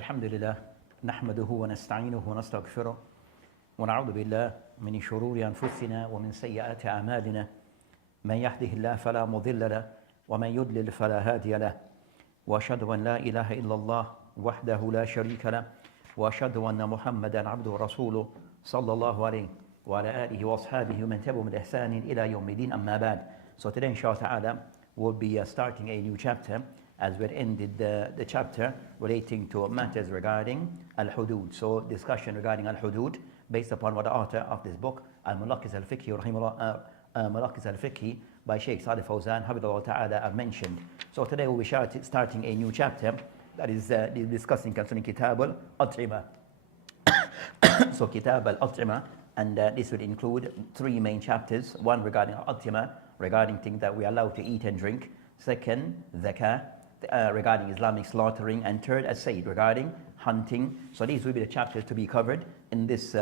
الحمد لله نحمده ونستعينه ونستغفره ونعوذ بالله من شرور أنفسنا ومن سيئات أعمالنا من يهده الله فلا مضل له ومن يضلل فلا هادي له وأشهد أن لا إله إلا الله وحده لا شريك له وأشهد أن محمدا عبده ورسوله صلى الله عليه وعلى آله وأصحابه ومن تبعهم بإحسان إلى يوم الدين أما بعد. So today inshallah ta'ala we'll be starting a new chapter as we ended the chapter relating to matters regarding al-hudud. So discussion regarding al-hudud based upon what the author of this book, al-Mulakis al-Fiqhi Mulakis al-Fiqhi by Sheikh Salih Fawzan Habibullah Ta'ala have mentioned. So today we'll be starting a new chapter that is discussing concerning Kitab al-At'imah. So Kitab al-At'imah, and this would include three main chapters. One regarding al-At'imah, regarding things that we are allowed to eat and drink. Second, zakah, regarding Islamic slaughtering, and third, as-sayd, regarding hunting. So these will be the chapters to be covered in these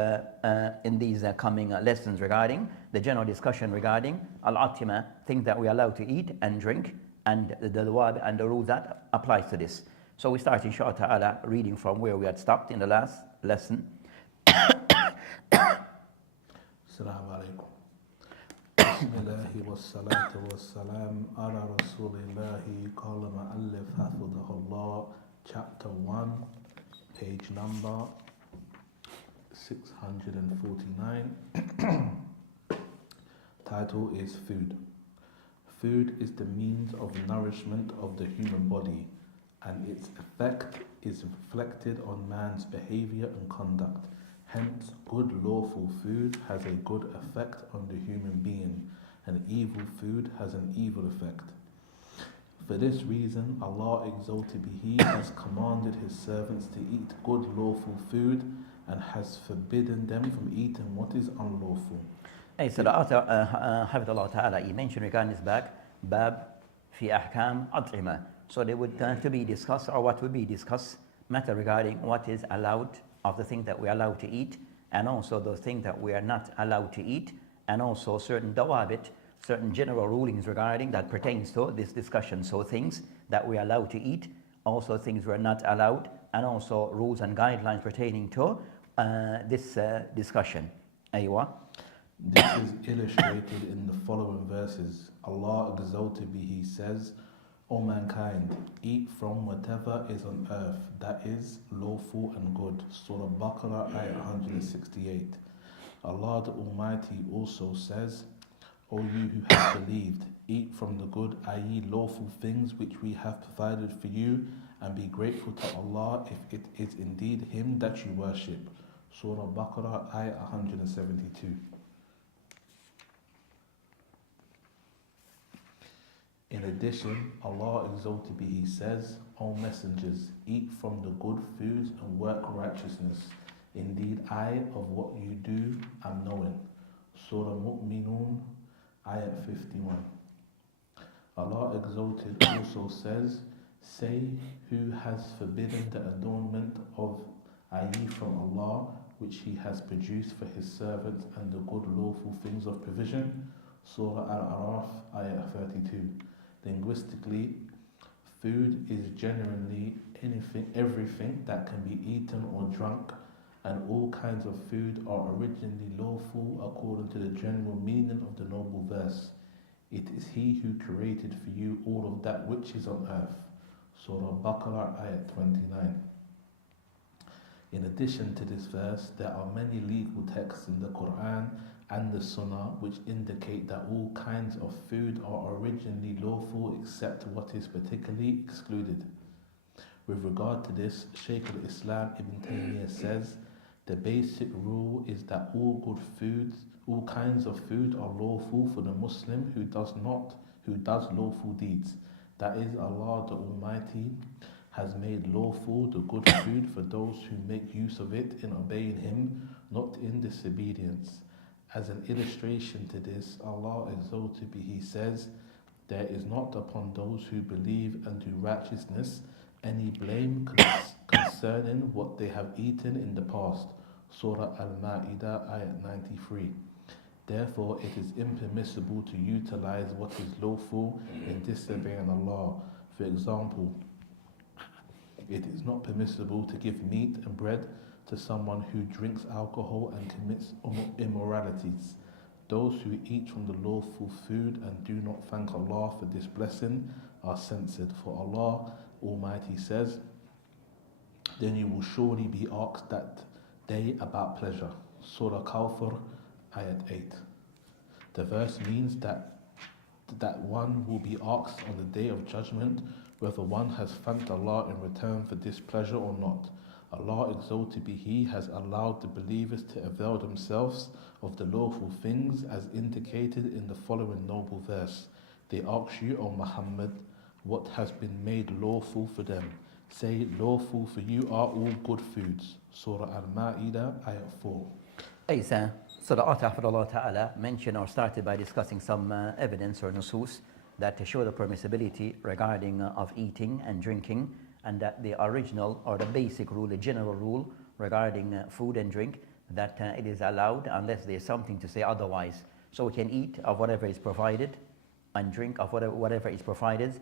coming lessons regarding the general discussion regarding al-atima, things that we are allowed to eat and drink, and the dawab and the rules that applies to this. So we start inshallah ta'ala reading from where we had stopped in the last lesson. Assalamu alaikum. Bismillahi wassalatu wassalam ala rasulillahi qala ma'allif hafidhahullah, chapter 1, page number 649. Title is Food. Food is the means of nourishment of the human body, and its effect is reflected on man's behavior and conduct. Hence, good lawful food has a good effect on the human being, and evil food has an evil effect. For this reason, Allah exalted be He has commanded His servants to eat good lawful food and has forbidden them from eating what is unlawful. So the author, Hafidhullah Ta'ala, he mentioned regarding this bab fi ahkam at'imah. So they would to be discussed, or what would be discussed, matter regarding what is allowed of the things that we are allowed to eat, and also those things that we are not allowed to eat, and also certain dawabit, certain general rulings regarding that pertains to this discussion. So things that we are allowed to eat, also things we are not allowed, and also rules and guidelines pertaining to this discussion. Aywa. This is illustrated in the following verses. Allah exalted be He says, O mankind, eat from whatever is on earth that is lawful and good. Surah Baqarah, ayah 168. Allah the Almighty also says, O you who have believed, eat from the good, i.e. lawful things which we have provided for you, and be grateful to Allah if it is indeed Him that you worship. Surah Baqarah, ayah 172. In addition, Allah exalted be He says, O messengers, eat from the good foods and work righteousness. Indeed, I of what you do am knowing. Surah Mu'minun, ayat 51. Allah exalted also says, say, who has forbidden the adornment of, i.e. from Allah, which He has produced for His servants, and the good lawful things of provision. Surah Al-Araf, ayat 32. Linguistically, food is generally everything that can be eaten or drunk, and all kinds of food are originally lawful according to the general meaning of the noble verse. It is He who created for you all of that which is on earth. Surah Baqarah, ayat 29. In addition to this verse, there are many legal texts in the Quran and the Sunnah which indicate that all kinds of food are originally lawful except what is particularly excluded. With regard to this, Shaykh al-Islam Ibn Taymiyyah says, the basic rule is that all kinds of food are lawful for the Muslim who does lawful deeds. That is, Allah the Almighty has made lawful the good food for those who make use of it in obeying Him, not in disobedience. As an illustration to this, Allah exalted be He says, there is not upon those who believe and do righteousness any blame concerning what they have eaten in the past. Surah Al-Ma'idah, ayat 93. Therefore, it is impermissible to utilize what is lawful in disobeying Allah. For example, It is not permissible to give meat and bread to someone who drinks alcohol and commits immoralities. Those who eat from the lawful food and do not thank Allah for this blessing are censored. For Allah Almighty says, then you will surely be asked that day about pleasure. Surah Kawthar, Ayat 8. The verse means that one will be asked on the day of judgment whether one has thanked Allah in return for this pleasure or not. Allah exalted be He has allowed the believers to avail themselves of the lawful things as indicated in the following noble verse. They ask you, O Muhammad, what has been made lawful for them. Say, lawful for you are all good foods. Surah Al-Ma'idah, Ayat 4. Isa, so the author of Allah Ta'ala mentioned or started by discussing some evidence or nusus that show the permissibility regarding of eating and drinking, and that the original or the basic rule, the general rule regarding food and drink, that it is allowed unless there's something to say otherwise. So we can eat of whatever is provided and drink of whatever is provided,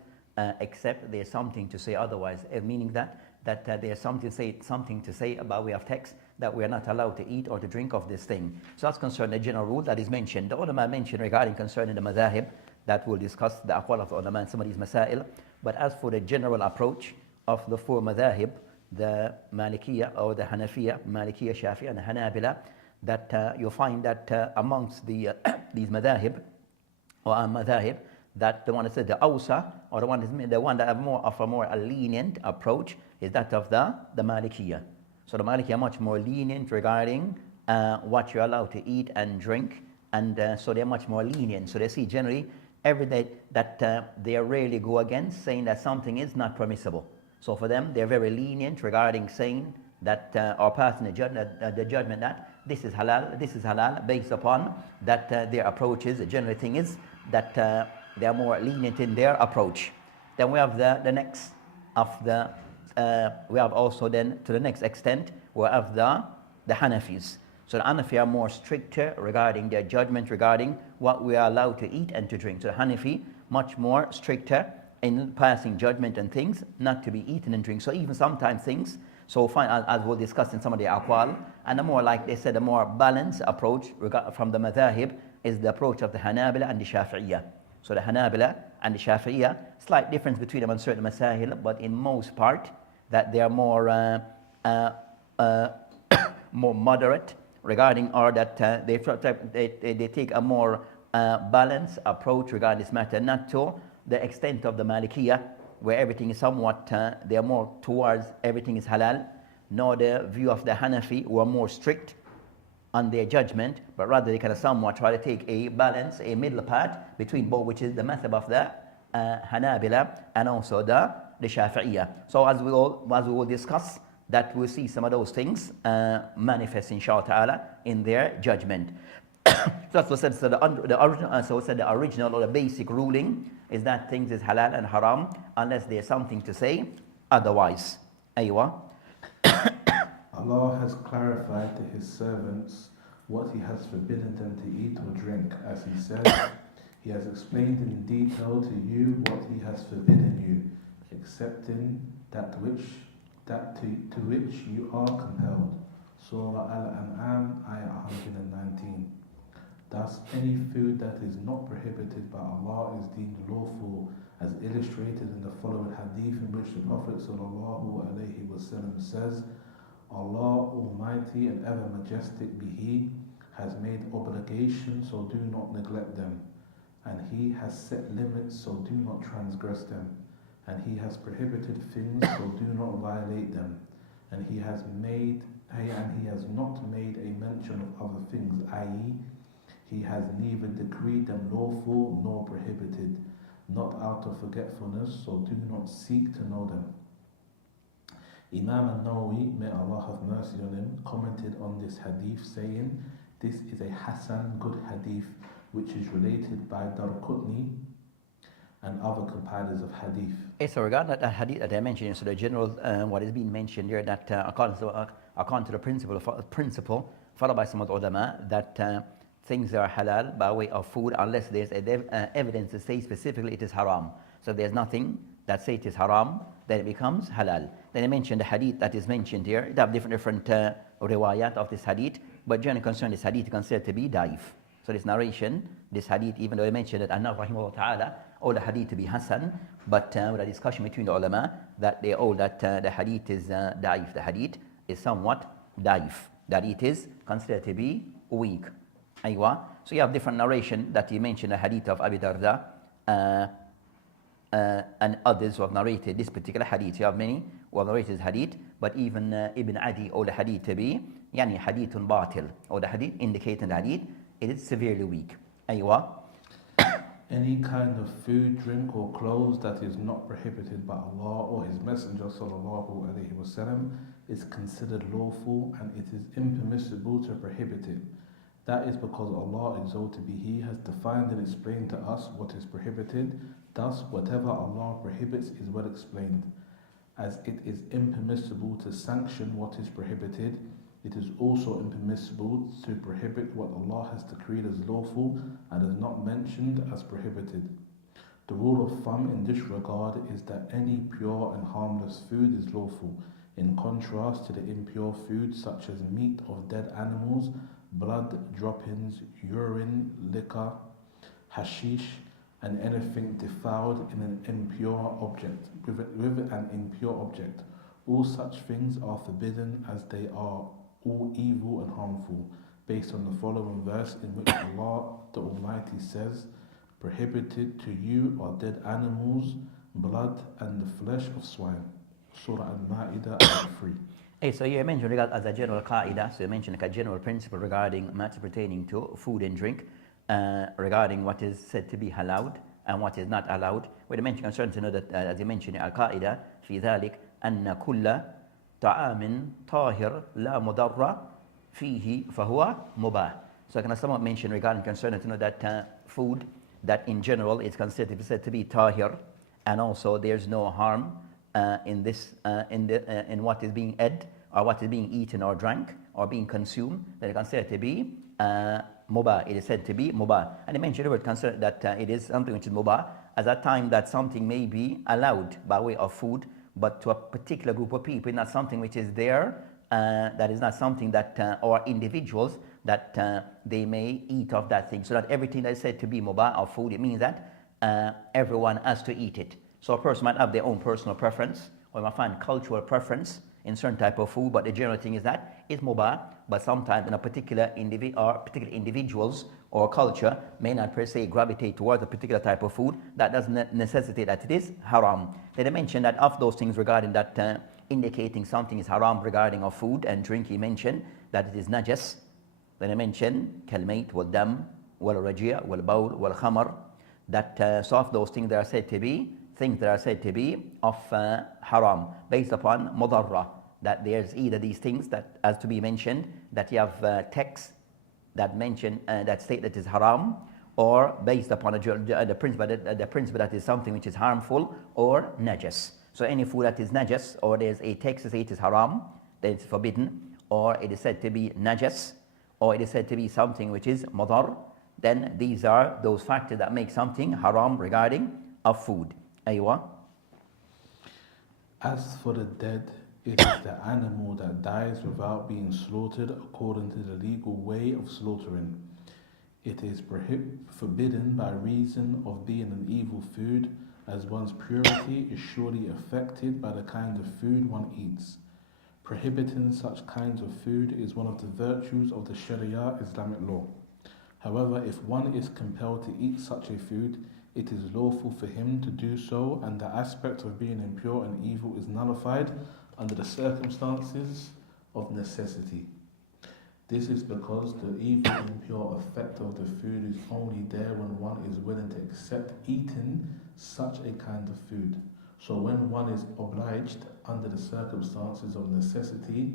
except there's something to say otherwise, meaning that there's something to say about way of text that we are not allowed to eat or to drink of this thing. So that's concerning the general rule that is mentioned. The ulama mentioned regarding concerning the madhahib, that we'll discuss the aqwal of the ulama and some of these masail. But as for the general approach of the four madhahib, the Malikiyya or the Hanafiya, Malikiyya, Shafi'iyya and the Hanabila, that you'll find that amongst the these madhahib or madhahib, that the one that said the awsa, or the one that have more of a more lenient approach is that of the Malikiyya. So the Malikiyya are much more lenient regarding what you're allowed to eat and drink, and so they're much more lenient. So they see generally every day that they rarely go against saying that something is not permissible. So for them, they're very lenient regarding saying that or passing the judgment that this is halal, based upon that their approaches. The general thing is that they are more lenient in their approach. Then we have the next of the we have also then to the next extent we have the Hanafis. So the Hanafi are more stricter regarding their judgment regarding what we are allowed to eat and to drink. So the Hanafi much more stricter in passing judgment and things not to be eaten and drink. So even sometimes things, so fine, as we'll discuss in some of the aqwal, and the more, like they said, the more balanced approach from the madhahib is the approach of the Hanabila and the Shafi'iyya. So the Hanabila and the Shafi'iyya, slight difference between them on certain masail, but in most part that they are more more moderate regarding, or that they take a more balanced approach regarding this matter, not to the extent of the Malikiyya, where everything is somewhat, they are more towards everything is halal, nor the view of the Hanafi, who are more strict on their judgment, but rather they kind of somewhat try to take a balance, a middle path between both, which is the madhab of the Hanabila and also the Shafi'iyya. So as we will discuss, that we'll see some of those things manifest inshallah ta'ala in their judgment. So that's what said. So the original or the basic ruling is that things is halal and haram unless there's something to say otherwise. Aywa. Allah has clarified to His servants what He has forbidden them to eat or drink. As He said, He has explained in detail to you what He has forbidden you, excepting that to which you are compelled. Surah Al-An'am, Ayah 119. Thus, any food that is not prohibited by Allah is deemed lawful, as illustrated in the following hadith, in which the Prophet ﷺ says, Allah Almighty and ever majestic be He, has made obligations, so do not neglect them, and He has set limits, so do not transgress them, and He has prohibited things, so do not violate them, and He has not made a mention of other things, i.e., He has neither decreed them lawful nor prohibited, not out of forgetfulness, so do not seek to know them. Imam al-Nawawi, may Allah have mercy on him, commented on this hadith saying, this is a Hasan, good hadith, which is related by Darqutni and other compilers of hadith. So regarding that hadith that I mentioned, so the general, what is being mentioned here, that according to the principle followed by some of the ulama, that things are halal by way of food unless there's evidence to say specifically it is haram. So there's nothing that say it is haram, then it becomes halal. Then I mentioned the hadith that is mentioned here. They have different riwayat of this hadith, but generally concerned, this hadith is considered to be daif. So this narration, this hadith, even though I mentioned that Anna rahimahullah ta'ala, all the hadith to be hasan, but with a discussion between the ulama, that they all that the hadith is daif. The hadith is somewhat daif, that it is considered to be weak. Aywa. So you have different narration that you mentioned, the hadith of Abi Darda, and others who have narrated this particular hadith. You have many who have narrated this hadith, but even Ibn Adi, or the hadith to be yani hadithun batil, or the hadith indicating the hadith, it is severely weak. Aywa. Any kind of food, drink, or clothes that is not prohibited by Allah or His Messenger sallallahu alaihi wasallam is considered lawful, and it is impermissible to prohibit it. That is because Allah, exalted be He, has defined and explained to us what is prohibited. Thus, whatever Allah prohibits is well explained. As it is impermissible to sanction what is prohibited, it is also impermissible to prohibit what Allah has decreed as lawful and is not mentioned as prohibited. The rule of thumb in this regard is that any pure and harmless food is lawful, in contrast to the impure foods such as meat of dead animals, blood, droppings, urine, liquor, hashish, and anything defiled in an impure object, with an impure object. All such things are forbidden, as they are all evil and harmful, based on the following verse in which Allah the Almighty says, "Prohibited to you are dead animals, blood, and the flesh of swine." Surah Al-Ma'idah, ayah 3. Hey, so you mentioned as a general qaida, so you mentioned like a general principle regarding matters pertaining to food and drink, regarding what is said to be allowed and what is not allowed. We mentioned concerned to know that, as you mentioned, al-qaida في ذلك أن كل طعام طاهر لا مضر فيه فهو مباح. So I can somewhat mention regarding concern to know that food that in general is considered said to be tahir, and also there's no harm in this in what is being ate or what is being eaten or drank or being consumed, that is considered to be mubah. It is said to be mubah. And I mentioned the word consider that it is something which is mubah at that time that something may be allowed by way of food, but to a particular group of people, not something which is there, that is not something that, or individuals, that they may eat of that thing. So that everything that is said to be mubah of food, it means that everyone has to eat it. So a person might have their own personal preference, or might find cultural preference in certain type of food, but the general thing is that it's mubah, but sometimes in a particular individuals or culture may not per se gravitate towards a particular type of food. That doesn't necessitate that it is haram. Then I mentioned that of those things regarding that indicating something is haram regarding of food and drink, he mentioned that it is najas. Then I mentioned kalmayt wal dam wal raji' wal bawl wal khamar, that so of those things that are said to be things that are said to be of haram based upon mudarra, that there's either these things that as to be mentioned, that you have texts that mention that state that is haram, or based upon the principle that is something which is harmful or najas. So any food that is najas, or there's a text to say it is haram, then it's forbidden, or it is said to be najas, or it is said to be something which is mudar, then these are those factors that make something haram regarding of food. Aywa. As for the dead, it is the animal that dies without being slaughtered according to the legal way of slaughtering. It is forbidden by reason of being an evil food, as one's purity is surely affected by the kind of food one eats. Prohibiting such kinds of food is one of the virtues of the Sharia Islamic law. However, if one is compelled to eat such a food, it is lawful for him to do so, and the aspect of being impure and evil is nullified under the circumstances of necessity. This is because the evil and impure effect of the food is only there when one is willing to accept eating such a kind of food. So when one is obliged under the circumstances of necessity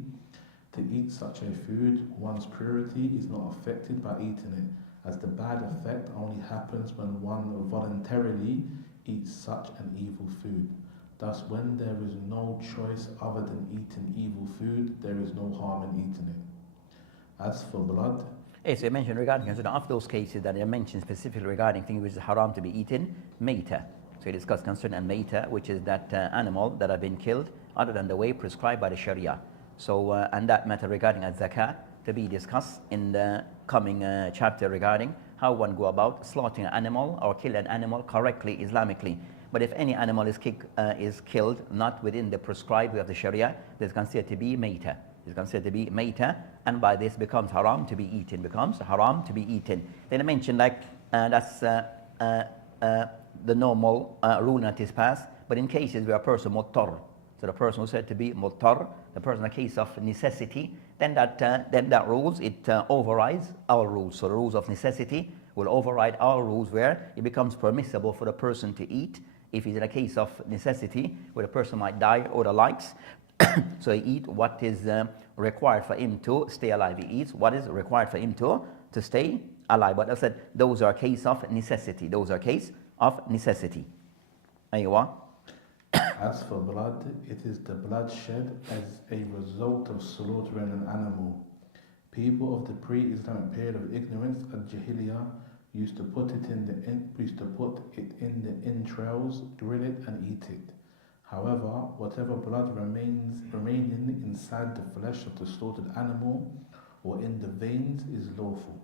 to eat such a food, one's purity is not affected by eating it, as the bad effect only happens when one voluntarily eats such an evil food. Thus, when there is no choice other than eating evil food, there is no harm in eating it. As for blood, yes, I mentioned regarding of those cases that I mentioned specifically regarding things which is haram to be eaten, mayta. So he discussed concerning al-mayta, which is that animal that have been killed other than the way prescribed by the Sharia. So, and that matter regarding al-zakah to be discussed in the coming chapter regarding how one go about slaughtering an animal or kill an animal correctly, Islamically. But if any animal is killed not within the prescribed way of the Sharia, it's considered to be mayta. It's considered to be mayta, and by this becomes haram to be eaten. Becomes haram to be eaten. Then I mentioned that's the normal rule that is passed. But in cases where a person muttar, so the person who said to be muttar, the person in a case of necessity, then that rules, it overrides our rules. So the rules of necessity will override our rules where it becomes permissible for the person to eat if he's in a case of necessity where the person might die or the likes. So he eat what is required for him to stay alive. He eats what is required for him to stay alive. But I said those are a case of necessity. Those are a case of necessity. Aywa. As for blood, it is the blood shed as a result of slaughtering an animal. People of the pre-Islamic period of ignorance and Jahiliyyah used to put it in the entrails, grill it, and eat it. However, whatever blood remaining inside the flesh of the slaughtered animal or in the veins is lawful.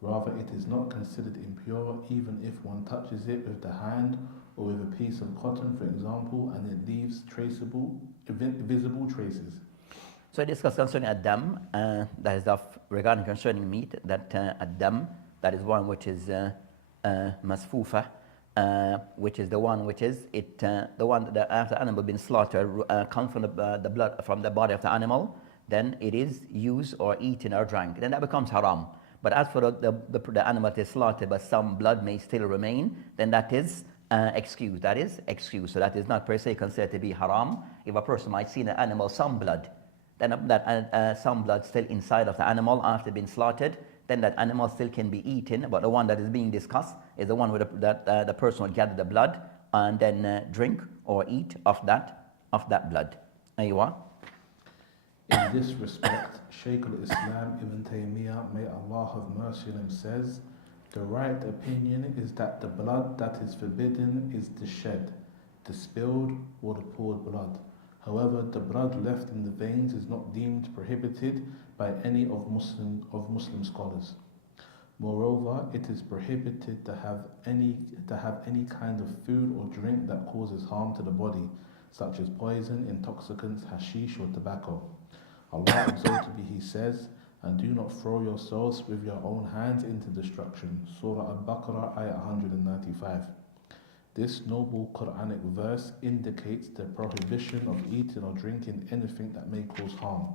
Rather, it is not considered impure even if one touches it with the hand or with a piece of cotton, for example, and it leaves visible traces. So I discussed concerning ad-dam, that is regarding concerning meat, that ad-dam, that is one which is masfufa, which is the one which is the one that after the animal been slaughtered comes from the blood from the body of the animal, then it is used or eaten or drank. Then that becomes haram. But as for the animal that is slaughtered but some blood may still remain, then that is excused. That is excused. So that is not per se considered to be haram. If a person might see in the animal some blood, then some blood still inside of the animal after being slaughtered, then that animal still can be eaten. But the one that is being discussed is the one that the person will gather the blood and then drink or eat of that blood. Aywa. In this respect, Shaykh al-Islam Ibn Taymiyyah, may Allah have mercy on him, says, the right opinion is that the blood that is forbidden is the shed, the spilled or the poured blood. However, the blood left in the veins is not deemed prohibited by any of Muslim scholars. Moreover, it is prohibited to have any kind of food or drink that causes harm to the body, such as poison, intoxicants, hashish, or tobacco. Allah exalted be, He says, and do not throw yourselves with your own hands into destruction. Surah Al-Baqarah, ayah 195. This noble Quranic verse indicates the prohibition of eating or drinking anything that may cause harm.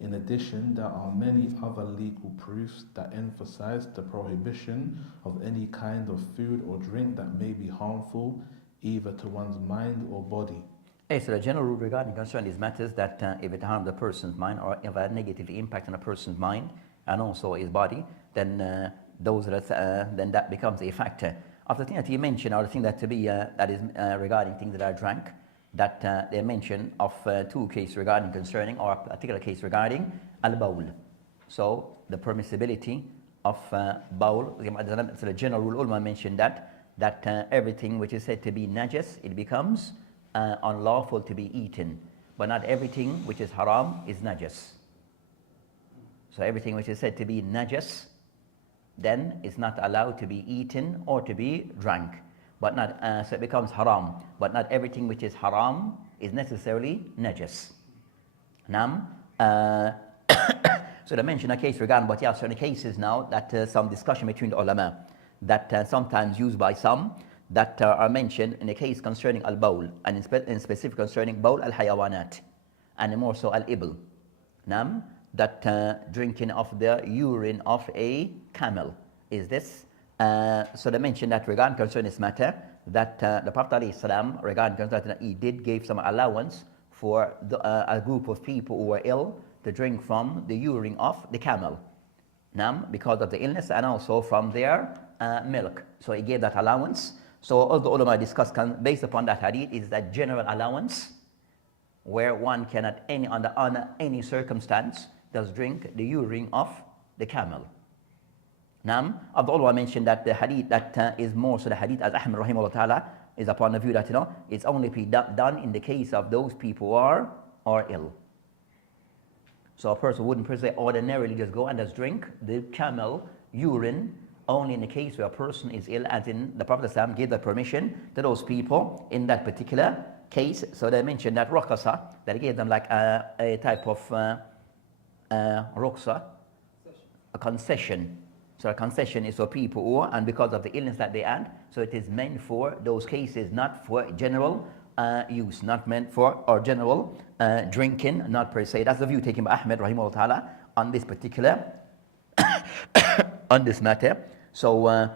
In addition, there are many other legal proofs that emphasize the prohibition of any kind of food or drink that may be harmful either to one's mind or body. So the general rule regarding concerning these matters that if it harms a person's mind or if a negative impact on a person's mind and also his body, then then that becomes a factor. Of the thing that he mentioned, or the thing that is regarding things that are drank, that they mention of two cases regarding concerning, or a particular case regarding al-bawl. So the permissibility of bawl. So the general rule ulama mentioned that everything which is said to be najas, it becomes unlawful to be eaten. But not everything which is haram is najas. So everything which is said to be najas, then is not allowed to be eaten or to be drank. But not so it becomes haram. But not everything which is haram is necessarily najas. Nam. So they mention a case regarding, but yeah, certain cases now that some discussion between the ulama that sometimes used by some that are mentioned in a case concerning al-bawl and in specific concerning bawl al-hayawanat and more so al-ibl. Nam. That drinking of the urine of a camel is this. So they mentioned that regarding concerning this matter, that the Prophet ﷺ, regarding concerning that he did give some allowance for a group of people who were ill to drink from the urine of the camel, because of the illness and also from their milk. So he gave that allowance. So all the ulama discussed based upon that hadith is that general allowance where one cannot under any circumstance does drink the urine of the camel. Abdul mentioned that the hadith that is more so the hadith as Ahmad rahimahullah ta'ala is upon the view that, it's only be done in the case of those people who are ill. So a person wouldn't per se ordinarily just go and just drink the camel urine only in the case where a person is ill, as in the Prophet ﷺ gave the permission to those people in that particular case. So they mentioned that ruqasa, that he gave them like a type of ruqsa, a concession. So a concession is for people who and because of the illness that they had, so it is meant for those cases, not for general use, not meant for or general drinking, not per se. That's the view taken by Ahmed rahimahullah ta'ala on this particular on this matter. So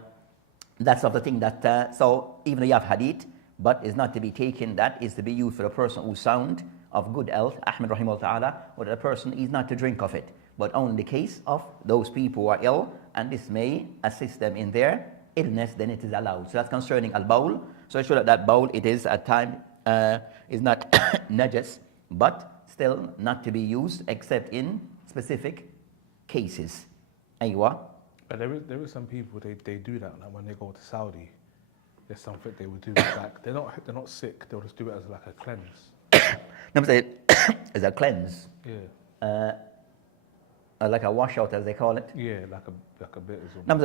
that's of the thing that so even though you have hadith, but it's not to be taken that is to be used for a person who's sound of good health, Ahmed rahimahullah ta'ala, or the person is not to drink of it, but only in the case of those people who are ill, and this may assist them in their illness, then it is allowed. So that's concerning al-bawl. So it shows that bawl, it is at time is not najas, but still not to be used except in specific cases. Aywa. But there is some people they do that, like when they go to Saudi, there's something they would do like they're not sick, they'll just do it as like a cleanse. No, it's a cleanse. Yeah. Like a washout, as they call it. Yeah, like a bit as well.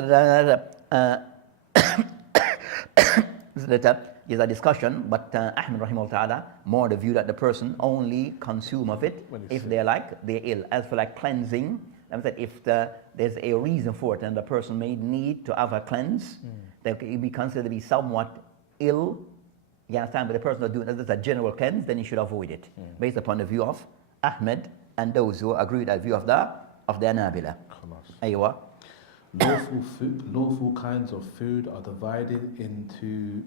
There's a discussion, but Ahmed rahimahullah ta'ala more the view that the person only consume of it if sick. they're ill. As for like cleansing, if there's a reason for it and the person may need to have a cleanse, that it be considered to be somewhat ill. You understand? But the person not doing it as a general cleanse, then he should avoid it, based upon the view of Ahmed and those who agree with that view of the Hanabila. Aywa. Lawful kinds of food are divided into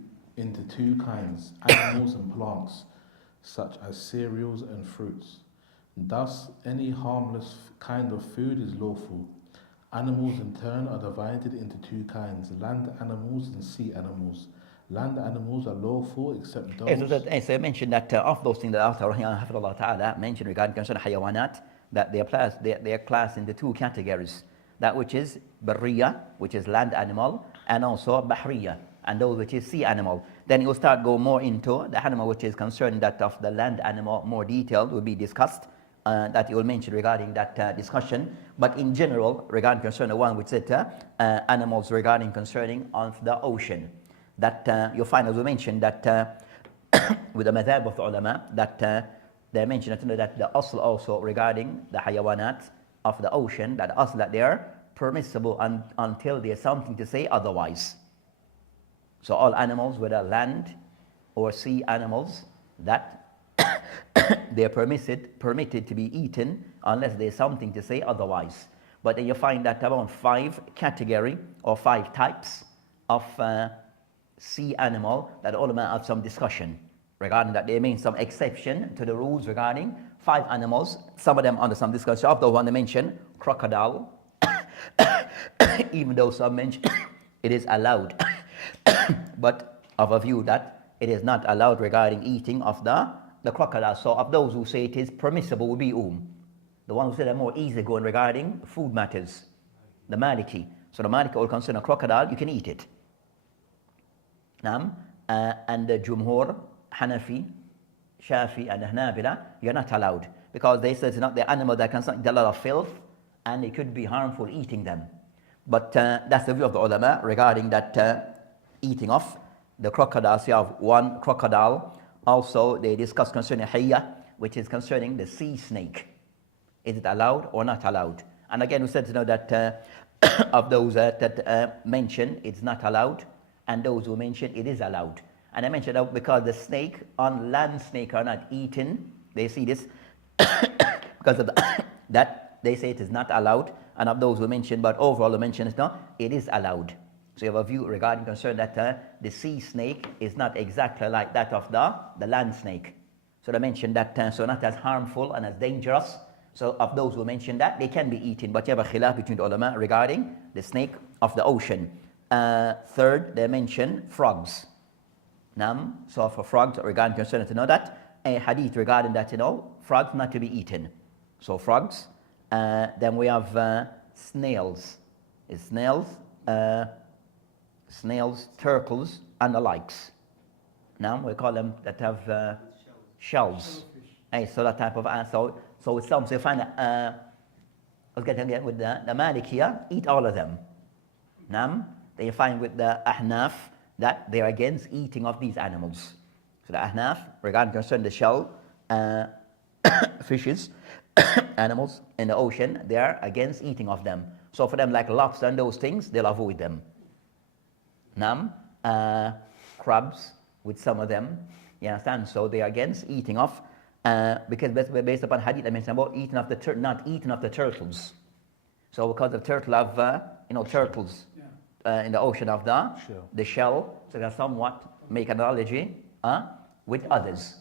two kinds: animals and plants, such as cereals and fruits. Thus, any harmless kind of food is lawful. Animals in turn are divided into two kinds: land animals and sea animals. Land animals are lawful except those. So I mentioned that of those things that Allah Ta'ala mentioned regarding concerning hayawanat, that they are classed into two categories. That which is barriya, which is land animal, and also bahriya, and those which is sea animal. Then you'll start go more into the animal which is concerned that of the land animal, more detailed will be discussed, that you will mention regarding that discussion. But in general, regarding concerning the one which said animals regarding concerning of the ocean, that you'll find, as we mentioned, that with the madhab of the ulama, that they mentioned that the asl also regarding the hayawanat of the ocean, that asl that they are permissible until there's something to say otherwise. So all animals, whether land or sea animals, that they are permitted to be eaten unless there's something to say otherwise. But then you find that around 5 category or 5 types of sea animal that ulama have some discussion regarding that. They mean some exception to the rules regarding 5 animals. Some of them under some discussion. Of the one they mentioned, crocodile, even though some mention it is allowed, but of a view that it is not allowed regarding eating of the crocodile. So of those who say it is permissible will be the one who say they're more easygoing regarding food matters, the Maliki. So the Maliki will consider a crocodile, you can eat it. And the Jumhur, Hanafi, Shafi, and the Hanabila, you're not allowed, because they say it's not the animal that can get a lot of filth and it could be harmful eating them. But that's the view of the ulama regarding that eating of the crocodiles. You have one crocodile. Also, they discuss concerning hayya, which is concerning the sea snake. Is it allowed or not allowed? And again, we said to know that of those that mention it's not allowed, and those who mention it is allowed. And I mentioned that because the snake on land snake are not eaten, they see this because of that they say it is not allowed. And of those who mention, but overall the mention is no, it is allowed. So you have a view regarding concern that the sea snake is not exactly like that of the land snake. So they mentioned that so not as harmful and as dangerous. So of those who mention that, they can be eaten. But you have a khilaf between the ulama regarding the snake of the ocean. Third, they mention frogs. So for frogs regarding concern to know that a hadith regarding that, frogs not to be eaten. So frogs. Then we have snails. Snails, turtles, and the likes. Now we call them that have shells. Hey, so that type of so it's some. So you find let's get again with the Malikiya eat all of them. Now they find with the Ahnaf that they are against eating of these animals. So the Ahnaf, regarding concern the shell fishes, animals in the ocean, they are against eating of them. So for them, like lobster and those things, they'll avoid them. Nam, crabs with some of them, you understand? So they are against eating of, because based upon hadith I mentioned about eating of the not eating of the turtles. So because the turtle have, turtles in the ocean of the shell, so they somewhat make an analogy with others.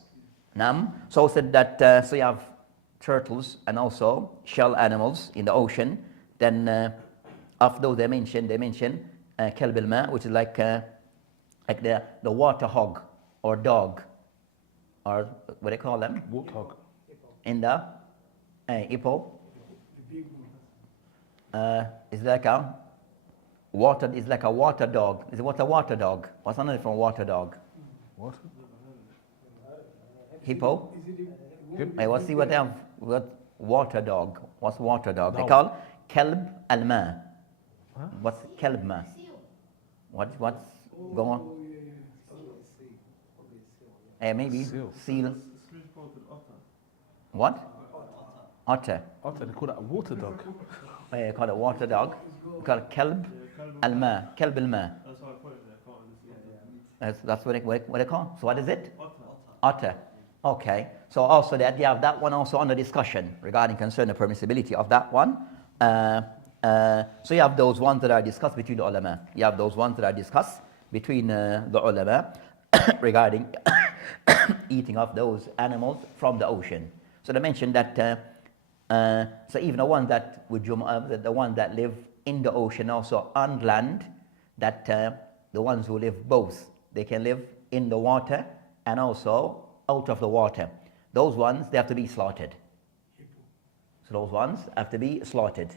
Nam, so said that, so you have turtles and also shell animals in the ocean. Then of those they mention kalb al-ma, which is like the water hog or dog, or what do they call them? Warthog. In the hippo. It's like a water. It's like a water dog. What's a water dog? What's another from water dog? What? Hippo. Hey, let's see what they have. What water dog? What's water dog? They No. call kalb al-ma. Huh? What's kalb ma? What's going on? Maybe seal. What? Otter. Otter, they call that a water dog. They call it water dog. They call it kalb al-ma. Kalb al-ma. That's what they call. So what is it? Otter. Okay. So also that you have that one also under discussion regarding concern the permissibility of that one. So you have those ones that are discussed between the ulama. You have those ones that are discussed between the ulama regarding eating of those animals from the ocean. So they mentioned that so even the ones that the ones that live in the ocean, also on land, that the ones who live both, they can live in the water and also out of the water. Those ones, they have to be slaughtered. So those ones have to be slaughtered.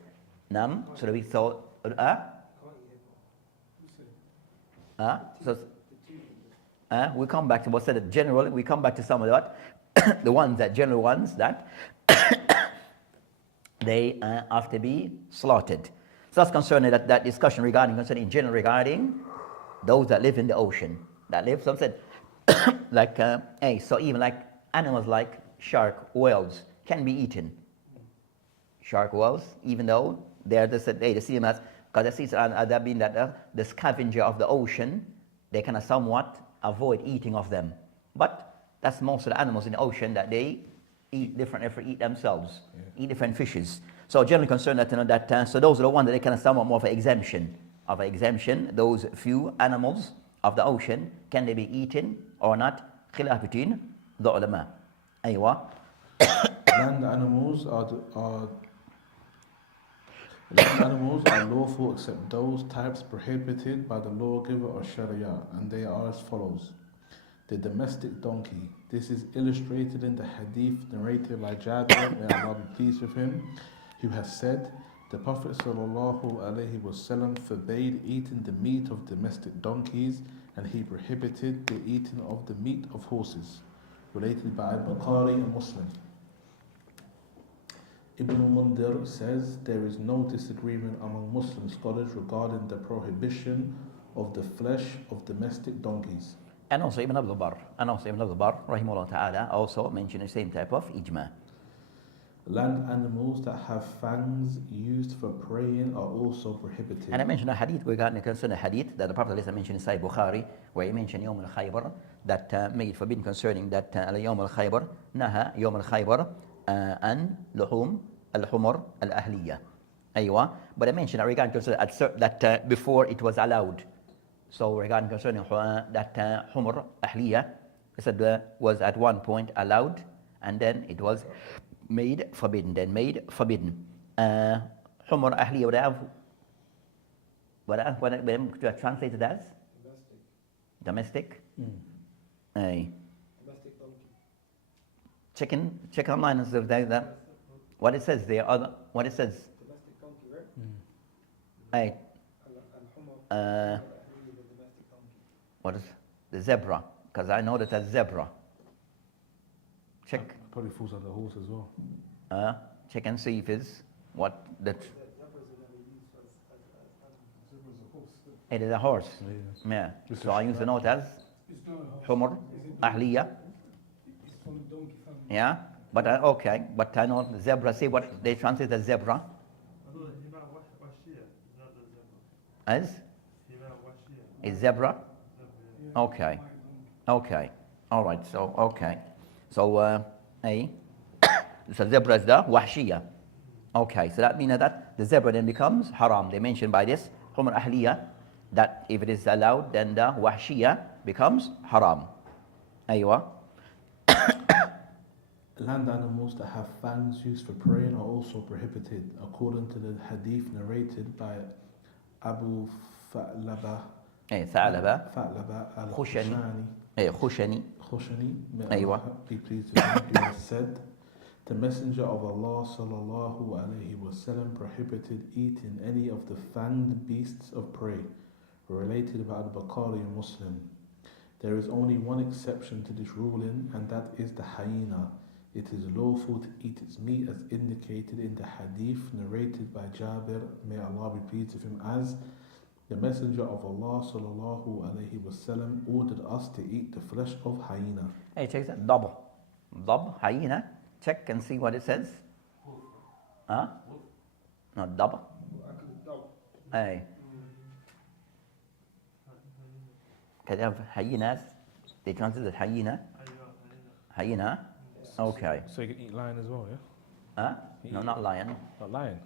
Nam, so we so we come back to what said general. We come back to some of that, the ones that general ones that they have to be slaughtered. So that's concerning that discussion regarding concerning in general regarding those that live in the ocean, that live. Some said like so even like animals like shark, whales can be eaten. Shark, whales, even though they're the same as, because they see that being that the scavenger of the ocean, they kind of somewhat avoid eating of them. But that's most of the animals in the ocean that they eat different, eat themselves, eat different fishes. So generally concerned that so those are the ones that they kind of somewhat more of an exemption. Those few animals of the ocean, can they be eaten or not? Khilaf between the ulama. Aywa. Land animals are lawful except those types prohibited by the lawgiver or Sharia, and they are as follows. The domestic donkey. This is illustrated in the hadith narrated by Jabir, may Allah be pleased with him, who has said, the Prophet ﷺ forbade eating the meat of domestic donkeys, and he prohibited the eating of the meat of horses. Related by Bukhari and Muslim. Ibn Mundir says there is no disagreement among Muslim scholars regarding the prohibition of the flesh of domestic donkeys. And also Ibn Abdul Barr, rahimahullah ta'ala, also mentioned the same type of ijma. Land animals that have fangs used for preying are also prohibited. And I mentioned a hadith regarding the hadith that the Prophet mentioned in Sahih Bukhari, where he mentioned Yawm al-Khaybar, that made forbidden concerning that Yawm al-Khaybar, naha Yawm al-Khaybar an luhum al-humur al-ahliya. Aywa. But I mentioned regarding that before it was allowed. So regarding concerning that humur ahliya, it said was at one point allowed, and then it was made forbidden. Humur ahliya would have what translated as domestic. Domestic donkey. Check online and say that what it says there. What it says. Domestic donkey, right? What is the zebra? Because I know that a zebra. Check. Probably falls under horse as well. Check and see if it's what that. It is a horse. Yeah. So I use the note as Humor, Ahliya. Yeah. But okay. But I know zebra. See what they translate as zebra. As? Is zebra? Okay. Okay. All right. So okay. So a. So zebra is the wahshiya. Okay. So that means that the zebra then becomes haram. They mentioned by this Humor Ahliya that if it is allowed, then the wahshiya becomes haram. Aywa. Land animals that have fangs used for preying are also prohibited, according to the hadith narrated by Abu Fa'laba al-Khushani. Khushani. May Allah be pleased with him, who has said, the Messenger of Allah sallallahu alaihi wasallam prohibited eating any of the fanged beasts of prey, related by Al-Bukhari and Muslim. There is only one exception to this ruling, and that is the hyena. It is lawful to eat its meat as indicated in the hadith narrated by Jabir, may Allah be pleased with him, as the Messenger of Allah sallallahu alaihi wasallam ordered us to eat the flesh of hyena. Hey, check that. Dab, hyena. Check and see what it says. Huh? Not dab. Hey. Can you have hyenas? They translate it hyena. Hyena. Okay. So you can eat lion as well, yeah? Huh? No, not lion. Not lion?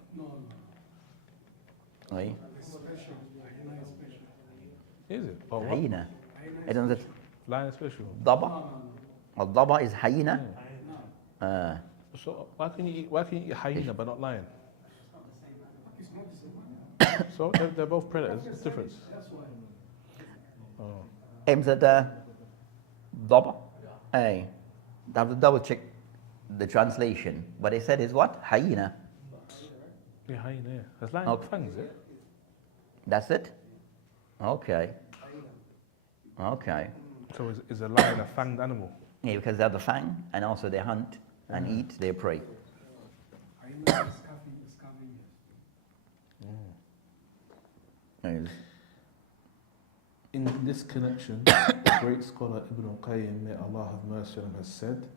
Oui. Is it? Oh, what? Hyena. Isn't it? Lion special? Daba. Well, daba is hyena. So why can you eat hyena but not lion? So they're both predators. What's the difference? Oh. Aims at daba. Hey. I have to double check the translation. But they said is what? Hyena. Yeah, hyena. Yeah. That's lion Okay. fangs, is it? That's it? Okay. Okay. So is a lion a fanged animal? Yeah, because they have the fang and also they hunt and eat their prey. Yes. In this connection, the great scholar Ibn al-Qayyim, may Allah have mercy on him, has said,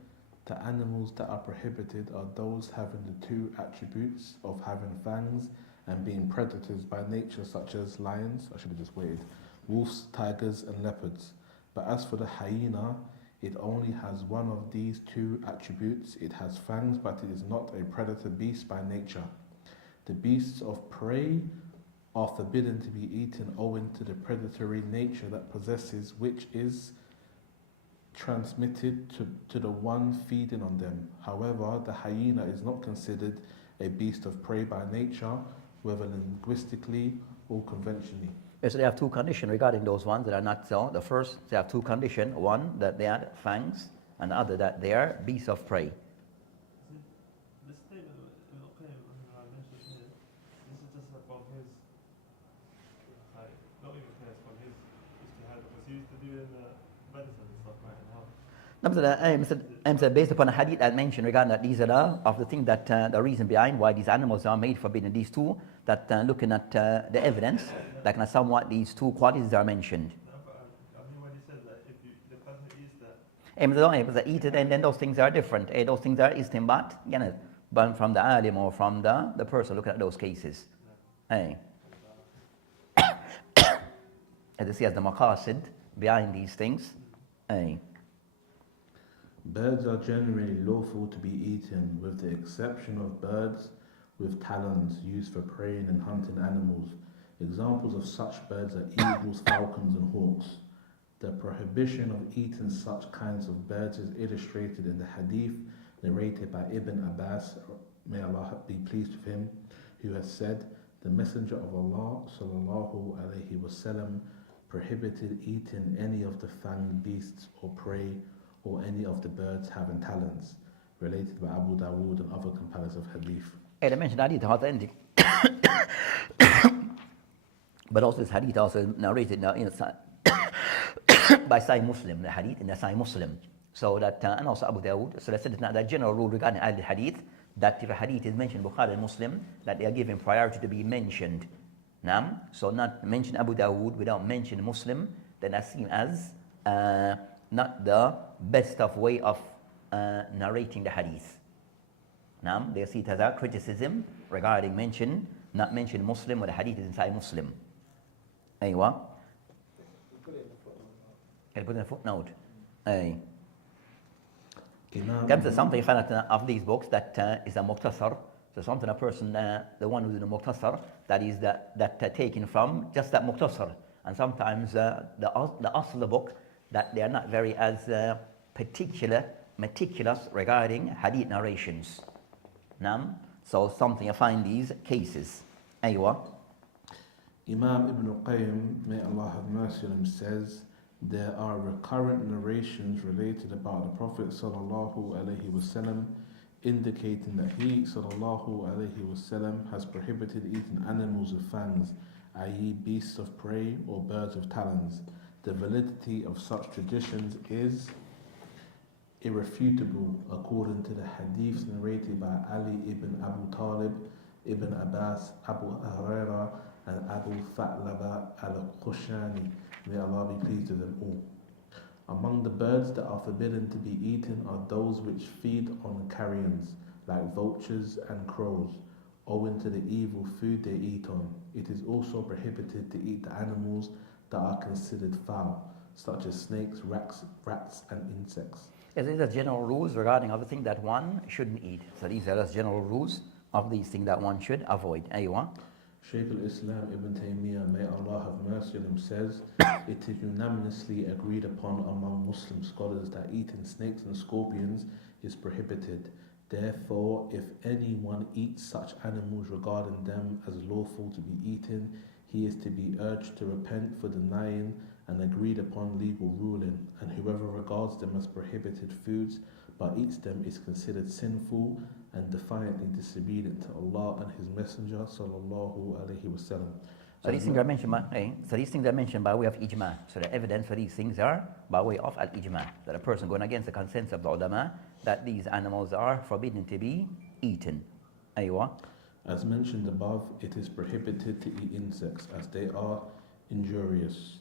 the animals that are prohibited are those having the two attributes of having fangs and being predators by nature, such as lions, I should have just waited, wolves, tigers and leopards. But as for the hyena, it only has one of these two attributes. It has fangs, but it is not a predator beast by nature. The beasts of prey are forbidden to be eaten owing to the predatory nature that possesses, which is transmitted to the one feeding on them. However, the hyena is not considered a beast of prey by nature, whether linguistically or conventionally. Yes, they have two conditions regarding those ones that are not so. The first, they have two conditions. One, that they are fangs, and the other, that they are beasts of prey. This statement I mentioned here, this is just about his, like, not even his, but his ijtihad, because he used to do in medicine and stuff, right? And how? Based upon a hadith I mentioned regarding that these are of the thing that the reason behind why these animals are made forbidden. These two, that looking at the evidence, like somewhat these two qualities are mentioned. No, but I mean when he said that if the person who eats that, They eat it, and then those things are different. Those things are istinbat, but from the alim or from the person looking at those cases. Hey. As you see as the maqasid behind these things. Hey. Birds are generally lawful to be eaten, with the exception of birds with talons used for preying and hunting animals. Examples of such birds are eagles, falcons, and hawks. The prohibition of eating such kinds of birds is illustrated in the hadith narrated by Ibn Abbas, may Allah be pleased with him, who has said, the Messenger of Allah sallallahu alaihi wasallam prohibited eating any of the fanged beasts or prey or any of the birds having talons, related by Abu Dawood and other compilers of hadith. They mentioned hadith authentic. But also this hadith also narrated inside by Sahih Muslim, the hadith in the Sahih Muslim. So that, and also Abu Dawud. So that said that general rule regarding Ahl al-Hadith, that if a hadith is mentioned Bukhari and Muslim, that they are given priority to be mentioned. Naam? So not mention Abu Dawud without mention Muslim, then that's seen as not the best of way of narrating the hadith. Naam? They see it as a criticism regarding not mention Muslim or the hadith is inside Muslim. Aywa. Can put in a footnote. Ay. Comes to something of these books that is a muqtasar. So something a person, the one who's in a muqtasar, that is that taken from just that muqtasar. And sometimes the asl of the book, that they are not very as meticulous regarding hadith narrations. Naam? So something I find these cases. Aywa. Imam Ibn al-Qayyim, may Allah have mercy on him, says, there are recurrent narrations related about the Prophet sallallahu alaihi wasallam, indicating that he sallallahu alaihi wasallam has prohibited eating animals with fangs, i.e. beasts of prey or birds with talons. The validity of such traditions is irrefutable according to the hadiths narrated by Ali ibn Abu Talib, Ibn Abbas, Abu Huraira, and Abu Tha'laba al-Khushani. May Allah be pleased with them all. Among the birds that are forbidden to be eaten are those which feed on carrions, like vultures and crows, owing to the evil food they eat on. It is also prohibited to eat the animals that are considered foul, such as snakes, rats, and insects. Yes, these are general rules regarding other things that one shouldn't eat. So these are just general rules of these things that one should avoid. Aywa. Shaykh al-Islam Ibn Taymiyyah, may Allah have mercy on him, says, it is unanimously agreed upon among Muslim scholars that eating snakes and scorpions is prohibited. Therefore, if anyone eats such animals regarding them as lawful to be eaten, he is to be urged to repent for denying an agreed upon legal ruling, and whoever regards them as prohibited foods but eats them is considered sinful and defiantly disobedient to Allah and His Messenger sallallahu alaihi wasallam. So these things are mentioned by way of ijma. So the evidence for these things are by way of al-ijma. That a person going against the consensus of the ulama that these animals are forbidden to be eaten. Aywa. As mentioned above, it is prohibited to eat insects as they are injurious.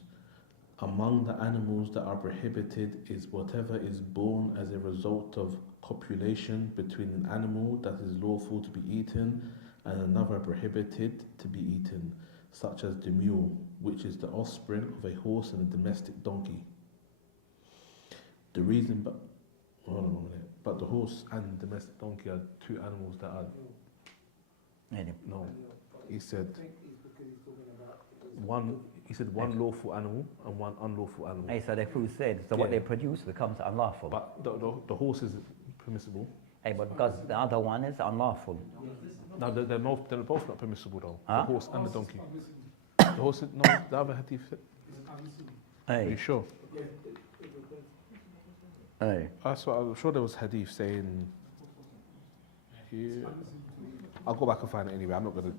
Among the animals that are prohibited is whatever is born as a result of copulation between an animal that is lawful to be eaten and another prohibited to be eaten, such as the mule, which is the offspring of a horse and a domestic donkey. The reason, but the horse and the domestic donkey are two animals that are. No, he said one. He said one lawful animal and one unlawful animal. Hey, so the proof said, so what they produce becomes unlawful. But the horse is permissible. Hey, but because the other one is unlawful. No, they're both not permissible though. Huh? The horse and the donkey. The horse, no, the other hadith. Are Hey, you sure? hey. I'm sure there was hadith saying. Yeah. I'll go back and find it anyway. I'm not gonna.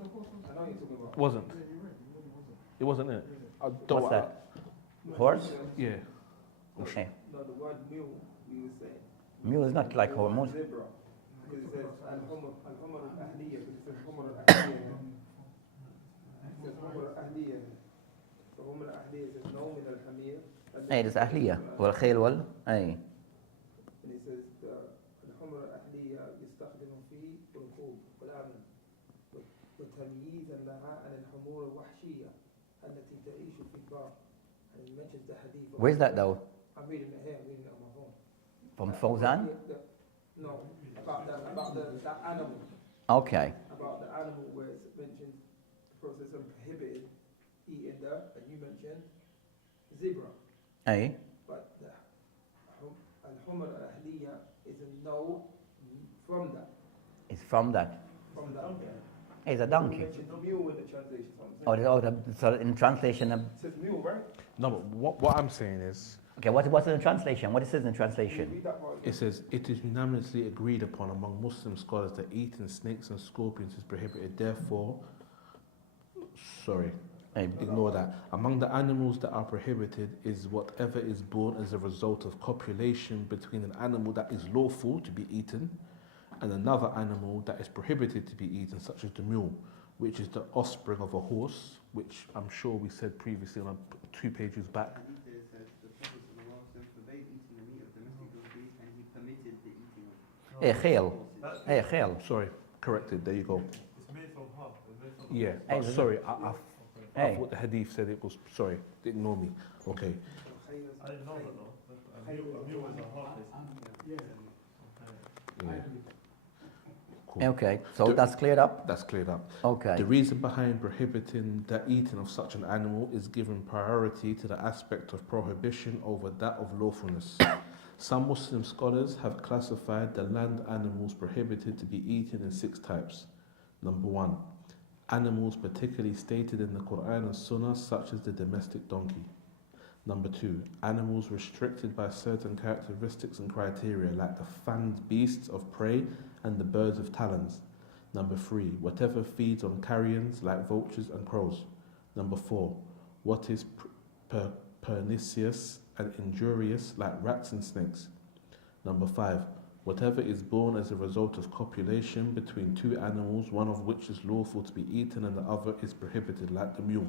Wasn't. It wasn't it. What's that? Horse? Yeah. Okay. No, the word mule, we were saying. Mule is not like hormone. Zebra. Because it says al-humar al-ahliya, because it says humar al-ahliya. It says humar al-ahliya. So humar al-ahliya says no min al-hamir. Hey, this ahliya. والخيل وال. Hey. And it says الحمر الأهلية يستخدم في ركوب والأمن وتمييزا لها عن الحمور الوحشية التي تعيش في البر. And he mentions the hadith. Where's that though? I'm reading it here. I'm reading it on my phone. From Fawzan? No, about that animal. Okay. About the animal where it mentions the process of prohibited eating that, and you mentioned zebra. Hey. But the al-humar al-ahliya is a no from that. It's from that. From that. Hey, it's a You donkey. mentioned mule in the translation. So So in translation, it says mule, right? No, but what I'm saying is, okay, what's in the translation? What it says in the Can you translation? read that part? it says it is unanimously agreed upon among Muslim scholars that eating snakes and scorpions is prohibited. Therefore, Ignore that. Among the animals that are prohibited is whatever is born as a result of copulation between an animal that is lawful to be eaten and another animal that is prohibited to be eaten, such as the mule, which is the offspring of a horse, which I'm sure we said previously on 2 pages back. The Prophet forbade eating the meat of domestic donkeys and he permitted the eating of khayl. Sorry, corrected. There you go. It's made from half. Yeah, but sorry, I thought the hadith said it was. Sorry, ignore me. Okay. I didn't know that though. A mule is a half. Yeah. Cool. Okay, so that's cleared up? That's cleared up. Okay. The reason behind prohibiting the eating of such an animal is giving priority to the aspect of prohibition over that of lawfulness. Some Muslim scholars have classified the land animals prohibited to be eaten in 6 types. Number 1, animals particularly stated in the Quran and Sunnah, such as the domestic donkey. Number 2, animals restricted by certain characteristics and criteria, like the fanged beasts of prey and the birds of talons. Number 3, whatever feeds on carrions, like vultures and crows. Number 4, what is pernicious and injurious, like rats and snakes. Number 5, whatever is born as a result of copulation between 2 animals, one of which is lawful to be eaten and the other is prohibited, like the mule.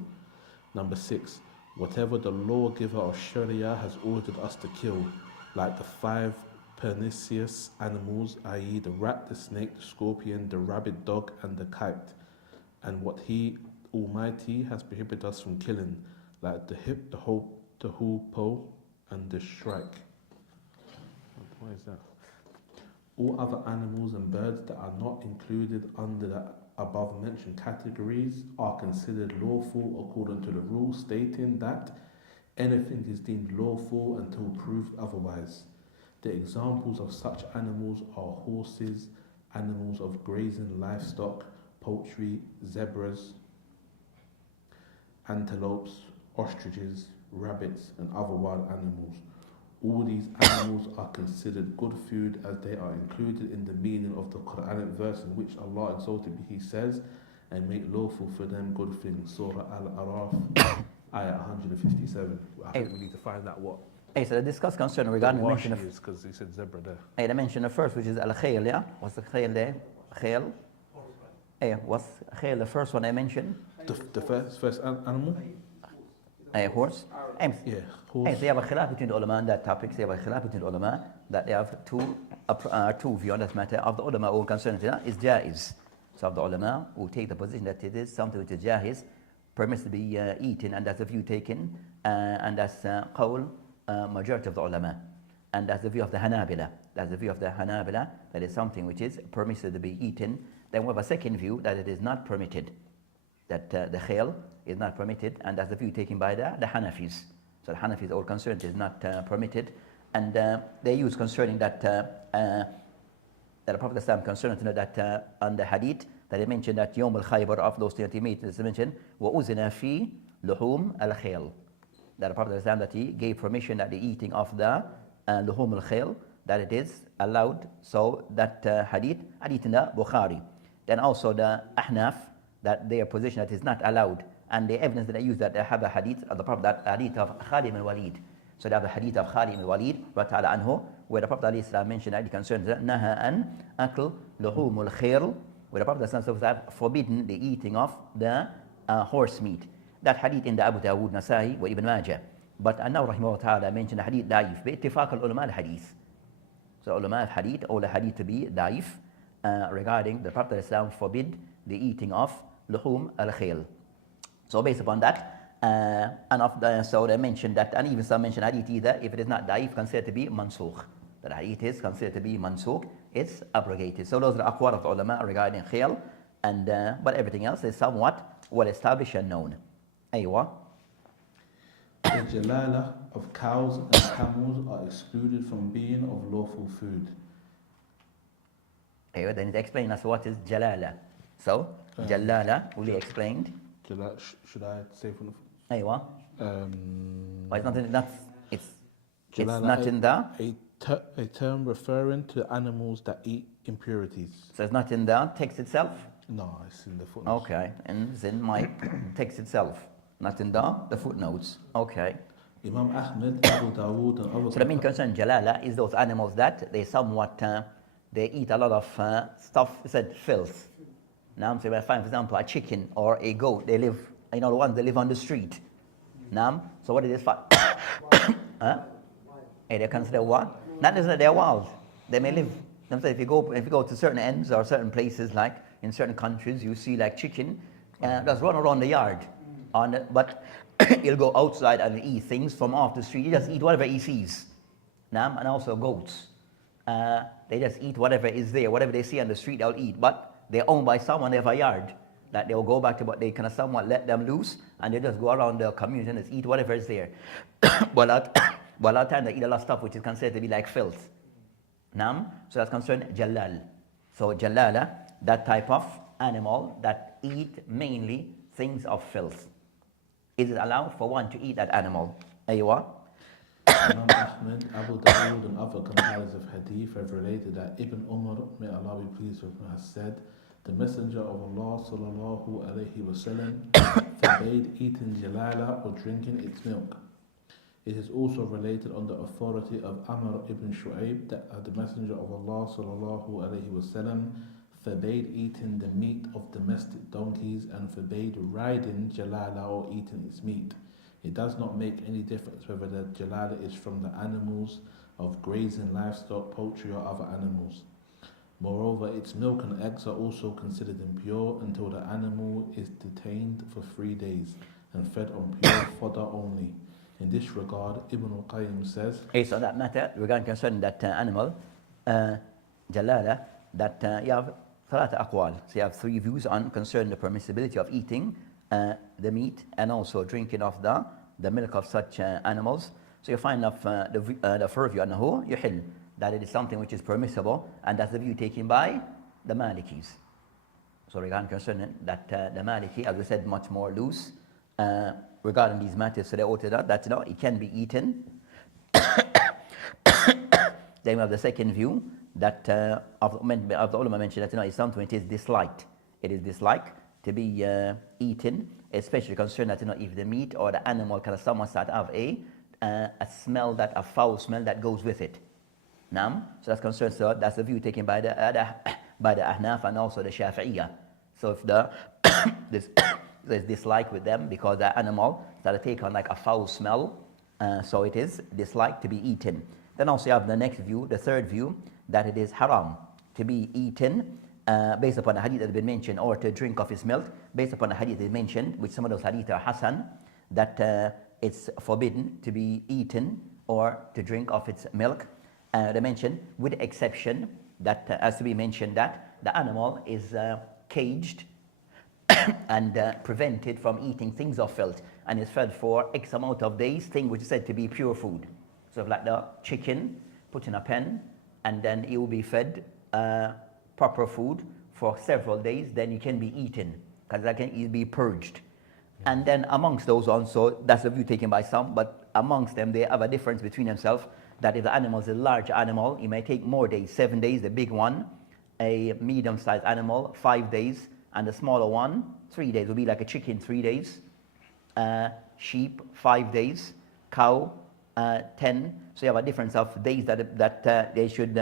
Number 6, whatever the lawgiver of Sharia has ordered us to kill, like the 5 pernicious animals, i.e. the rat, the snake, the scorpion, the rabid dog, and the kite, and what He Almighty has prohibited us from killing, like the hip, the hoopoe, and the shrike. What is that? All other animals and birds that are not included under the above mentioned categories are considered lawful according to the rule stating that anything is deemed lawful until proved otherwise. The examples of such animals are horses, animals of grazing livestock, poultry, zebras, antelopes, ostriches, rabbits, and other wild animals. All these animals are considered good food as they are included in the meaning of the Quranic verse in which Allah exalted He says, and make lawful for them good things. Surah Al-Araf, ayah 157. I think we need to find out what Hey, so discuss concern regarding the mention washi of... is, because he said zebra there. Hey, the mention of first, which is al-khayl, yeah? What's the khayl there? Khayl? Hey, what's khayl, the first one I mentioned? The first animal? Hey, horse? Hey, Yeah, hey, horse. so you have a khilaf between the ulama on that topic. So you have a khilaf between the ulama that they have two views on that matter. Of the ulama who concerned is jaiz. So of the ulama who take the position that it is something which is jaiz, permits to be eaten, and that's the view taken, and that's qawl, majority of the ulama. And that's the view of the Hanabila. That's the view of the Hanabila, that is something which is permitted to be eaten. Then we have a second view that it is not permitted, that the khayl is not permitted, and that's the view taken by the Hanafis. So the Hanafis are all concerned it is not permitted, and they use concerning that the Prophet Islam concerned that on the hadith that they mentioned that Yawm al-Khaybar of those 30 meat is mentioned وَأُذِنَ فِي لُحُومِ الْخَيْلِ, that the Prophet Islam that he gave permission that the eating of the luhum al-khayl, that it is allowed. So that hadith in the Bukhari. Then also the Ahnaf, that their position that is not allowed, and the evidence that they use that they have a hadith of the Prophet, that hadith of Khalid al-Walid. So they have a hadith of Khalid al-Walid anhu, where the Prophet ﷺ mentioned that he concerns naha an akl luhum al-khayl, where the Prophet ﷺ has forbidden the eating of the horse meat. That hadith in the Abu Dawud, Nasa'i, wa Ibn Majah. But Annahu rahimahullah ta'ala mentioned the hadith da'if, bi-ittifaq al-ulama al-hadith. So ulama al-hadith, all the hadith to be da'if, regarding the Prophet ﷺ forbid the eating of luhum al-khayl. So based upon that, so they mentioned that, and even some mention hadith either, if it is not da'if, considered to be mansukh. That hadith is considered to be mansukh, it's abrogated. So those are the aqwal of the ulama regarding khayl, and but everything else is somewhat well established and known. Aywa. The jalala of cows and camels are excluded from being of lawful food. Aywa, then it explains us what is jalala. So, jalala will be explained. Should I say from the... Aywa. Why it's not in that? It's Jalala, not in the... A term referring to animals that eat impurities. So it's not in the text itself? No, it's in the footnotes. Okay, and it's in my text itself. Not in the footnotes. Okay. Imam Ahmed, Abu Dawood, and other So the main concern, jalala, is those animals that they somewhat, they eat a lot of stuff, said filth. Now, so if I find, for example, a chicken or a goat, they live, the ones that live on the street. Now, so what is this for? Huh? Hey, they're considered what? Not necessarily they're wild. They may live. If you go to certain ends or certain places, like in certain countries, you see like chicken just run around the yard. But he'll go outside and eat things from off the street. He just eat whatever he sees. Now, and also goats. They just eat whatever is there. Whatever they see on the street, they'll eat. But they're owned by someone, they have a yard. That they'll go back to, but they kind of somewhat let them loose, and they just go around the community and just eat whatever is there. But a lot of time they eat a lot of stuff which is considered to be like filth. Nam, so that's concerned jalal. So jalala, that type of animal that eat mainly things of filth. Is it allowed for one to eat that animal? Aywa? Imam Ahmed, Abu Dawood, and other compilers of hadith have related that Ibn Umar, may Allah be pleased with him, has said, the Messenger of Allah sallallahu alayhi wasallam forbade eating jalala or drinking its milk. It is also related on the authority of Amr ibn Shu'ayb that the Messenger of Allah sallallahu alayhi wasallam forbade eating the meat of domestic donkeys and forbade riding jalala or eating its meat. It does not make any difference whether the jalala is from the animals of grazing livestock, poultry or other animals. Moreover, its milk and eggs are also considered impure until the animal is detained for 3 days and fed on pure fodder only. In this regard, Ibn al-Qayyim says, So that matter, regarding concerning that animal, jalala, that you have thalatha aqwal. So you have 3 views on concerning the permissibility of eating the meat and also drinking of the milk of such animals. So you find of the first view, annahu yuhil, that it is something which is permissible, and that's the view taken by the Malikis. So regarding concerning that the Maliki, as we said, much more loose regarding these matters. So they altered that it can be eaten. Then we have the second view that of the ulama mentioned that it's something which is disliked. It is disliked to be eaten, especially concerning that if the meat or the animal kind of somewhat start have a smell, a foul smell that goes with it. So that's concerned. So that's the view taken by the Ahnaf and also the Shafi'iyah. So if there's dislike with them because the animal started to take on like a foul smell, so it is disliked to be eaten. Then also you have the next view, the third view, that it is haram to be eaten based upon the hadith that has been mentioned, or to drink of its milk based upon the hadith that is mentioned, which some of those hadith are hasan, that it's forbidden to be eaten or to drink of its milk. They mentioned, with the exception that, as to be mentioned, that the animal is caged and prevented from eating things of filth, and is fed for X amount of days, thing which is said to be pure food. So like the chicken, put in a pen, and then it will be fed proper food for several days, then it can be eaten, because that can be purged. And then amongst those also, that's the view taken by some, but amongst them they have a difference between themselves, that if the animal is a large animal, it may take more days, 7 days, the big one, a medium-sized animal, 5 days, and the smaller one, 3 days. It will be like a chicken, 3 days, sheep, 5 days, cow, 10. So you have a difference of days that they should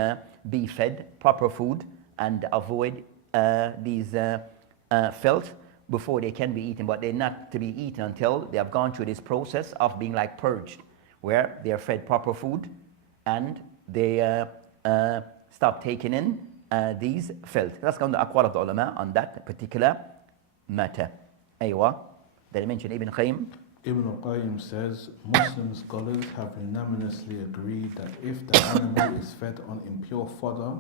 be fed proper food and avoid these filth before they can be eaten. But they're not to be eaten until they have gone through this process of being like purged, where they are fed proper food and they stop taking in these filth. That's kind of the aqwal of the ulama on that particular matter. Aywa, they mentioned Ibn Qayyim. Ibn al-Qayyim says, Muslim scholars have unanimously agreed that if the animal is fed on impure fodder,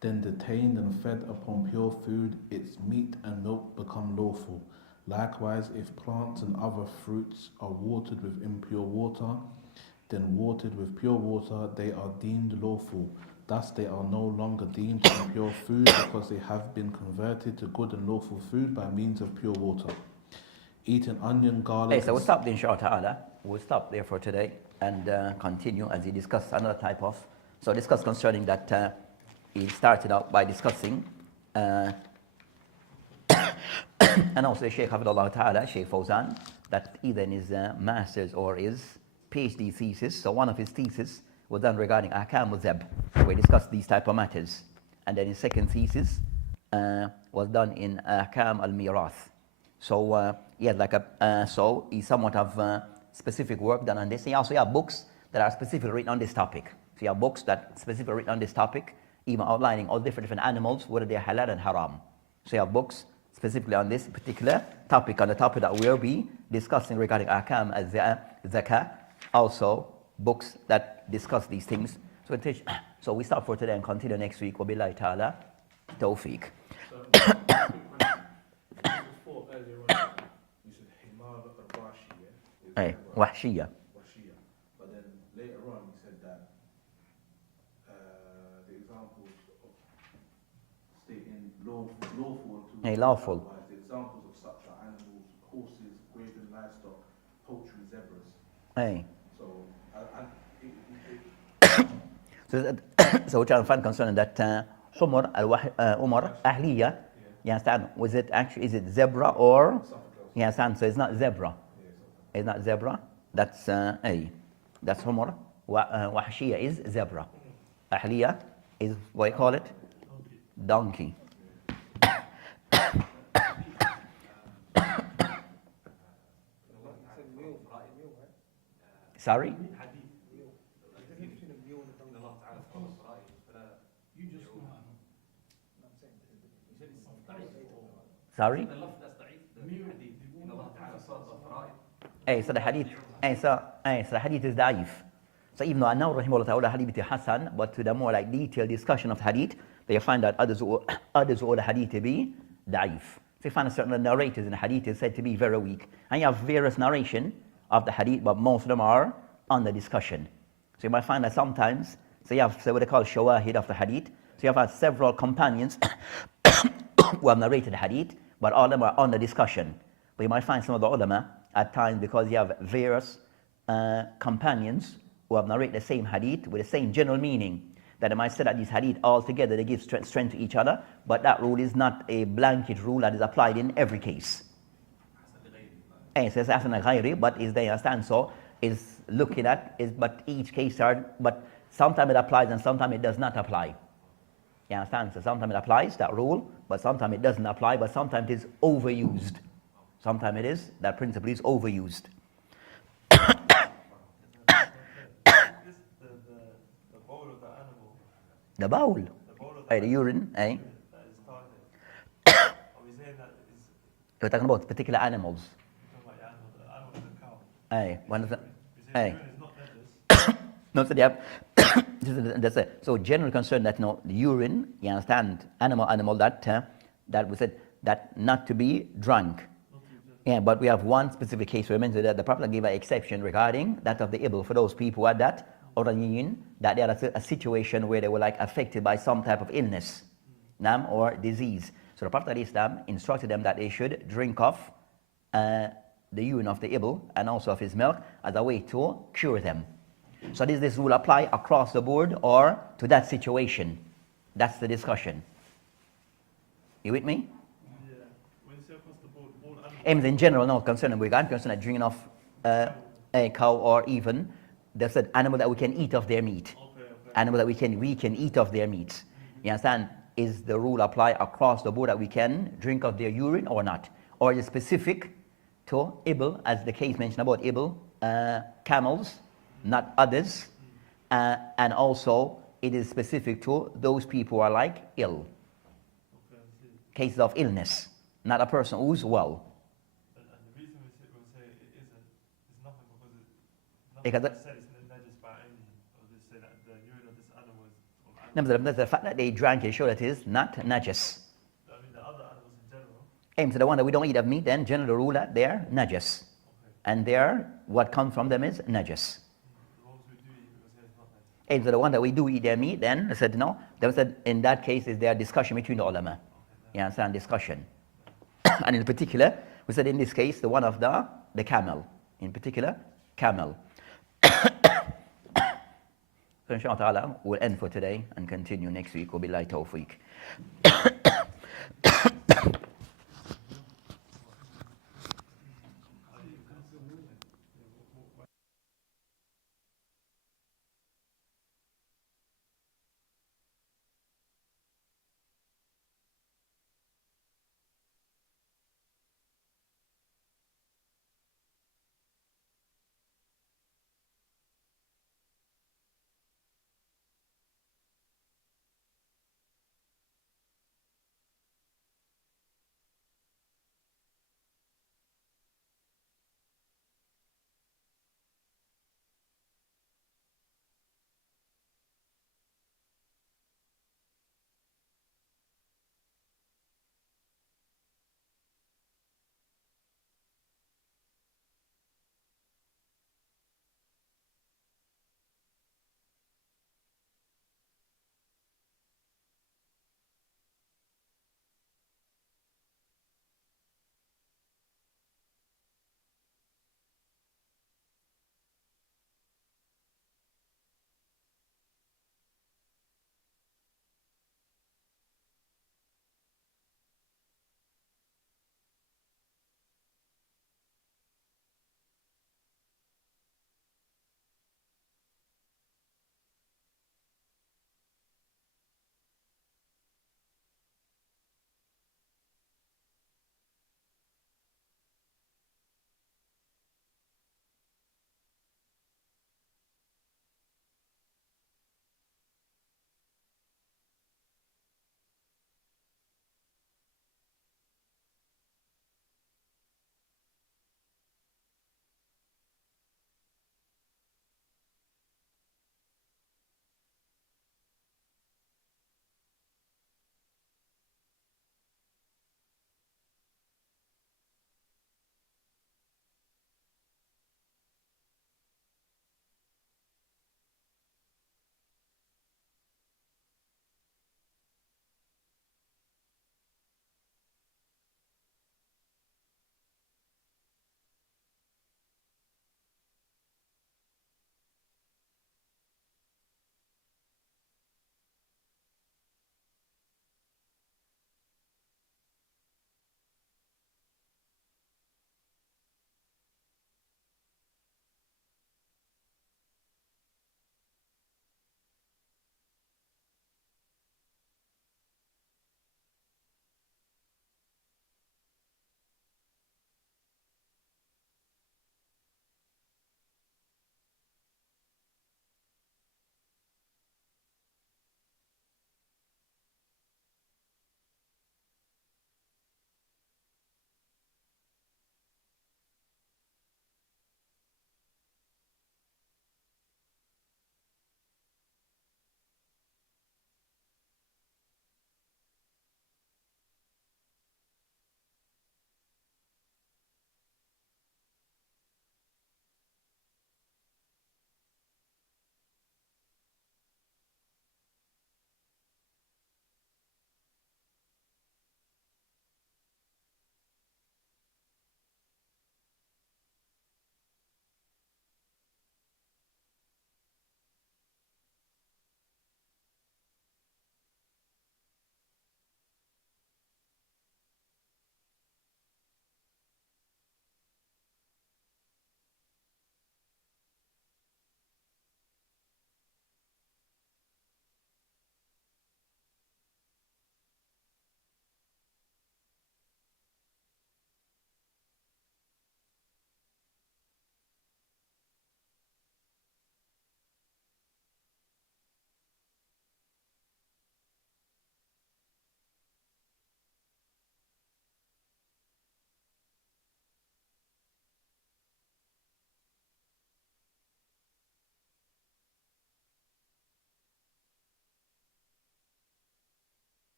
then detained and fed upon pure food, its meat and milk become lawful. Likewise, if plants and other fruits are watered with impure water, then watered with pure water, they are deemed lawful. Thus, they are no longer deemed impure food because they have been converted to good and lawful food by means of pure water. Eating onion, garlic... So we'll stop there, inshallah ta'ala. We'll stop there for today and continue as he discussed another type of... So discuss concerning that he started out by discussing And also the Shaykh Hafidullah Ta'ala, Shaykh Fawzan, that either in his master's or his PhD thesis, so one of his thesis was done regarding Ahkam al-Zab, where he discussed these type of matters. And then his second thesis was done in Ahkam al-Mirath. So he had like so he somewhat of specific work done on this. He also have books that are specifically written on this topic. So you have books that specifically written on this topic, even outlining all different animals, whether they're halal and haram. So you have books specifically on this particular topic, on the topic that we'll be discussing regarding Ahkam al-Zakah. Also books that discuss these things. So we stop for today and continue next week. Wabillahi ta'ala tawfiq. So, before earlier on, you said Himar al-Rashi, Hey, Wahshiyya. Washia. But then later on, you said that the examples of stating lawful to Hey, lawful. otherwise, the examples of such are animals, horses, graven livestock, poultry, zebras. Hey. So, So we're trying to find concerning that Umar Ahliya, you understand? Was it actually, is it zebra or? You understand? So it's not zebra. It's not zebra. That's that's Umar. Wahshiyya is zebra. Ahliya is what you call it? Donkey. Sorry? Sorry? So the hadith, so the hadith is da'if. So even though I know rahimahullah ta'ala hadith is hasan, but to the more like detailed discussion of hadith, they find that others will the hadith to be da'if. So you find certain narrators in the hadith is said to be very weak. And you have various narration of the hadith, but most of them are under discussion. So you might find that sometimes, so you have what they call shawahid of the hadith. So you have had several companions who have narrated the hadith, but all of them are under discussion. But you might find some of the ulama at times, because you have various companions who have narrated the same hadith with the same general meaning, that they might say that these hadith all together, they give strength to each other, but that rule is not a blanket rule that is applied in every case. It says Hasan al-Ghairi, but is they understand so, is looking at, is but each case are, but sometimes it applies and sometimes it does not apply. You understand? So sometimes it applies, that rule, but sometimes it doesn't apply, but sometimes it is overused. Sometimes it is, that principle is overused. The bowl of the animal. The bowl, The bowl of the the urine, that is started. Are we saying that is We're talking about particular animals. talking about the animal is a cow? One of the, We say urine is not najis. no, so they have, that's it. So general concern that no, the urine, you understand, animal that we said that not to be drunk. Yeah, but we have one specific case where we mentioned that the Prophet gave an exception regarding that of the ibil for those people who had that opinion that they had a situation where they were like affected by some type of illness, or disease. So the Prophet Islam instructed them that they should drink of the urine of the ibil and also of his milk as a way to cure them. So does this rule apply across the board or to that situation? That's the discussion. You with me? Yeah. When you say across the board, all animals. Aims in general, no concern. We're not concerned at drinking of a cow or even there's an animal that we can eat of their meat. Okay. Animal that we can eat of their meat. You understand? Is the rule apply across the board that we can drink of their urine or not? Or is it specific to ibil, as the case mentioned about ibil, camels, not others, and also it is specific to those people who are like ill, Okay, I see. cases of illness, not a person who's well. And the reason we say it isn't is nothing because Because nothing said it's najis by any, or they say that the urine of this animal is from animal. The fact that they drank it shows that it is not najis. I mean the other animals in general. Aims to the one that we don't eat of meat, then general rule that they're najis, and what comes from them is najis. The ones we do eat, we say it's not najis. Aims to the one that we do eat their meat, then they said no. They said in that case is there discussion between the ulama. You understand, discussion. And in particular, we said in this case the one of the camel, in particular camel. So inshallah ta'ala, we'll end for today and continue next week. Wabillahi tawfiq.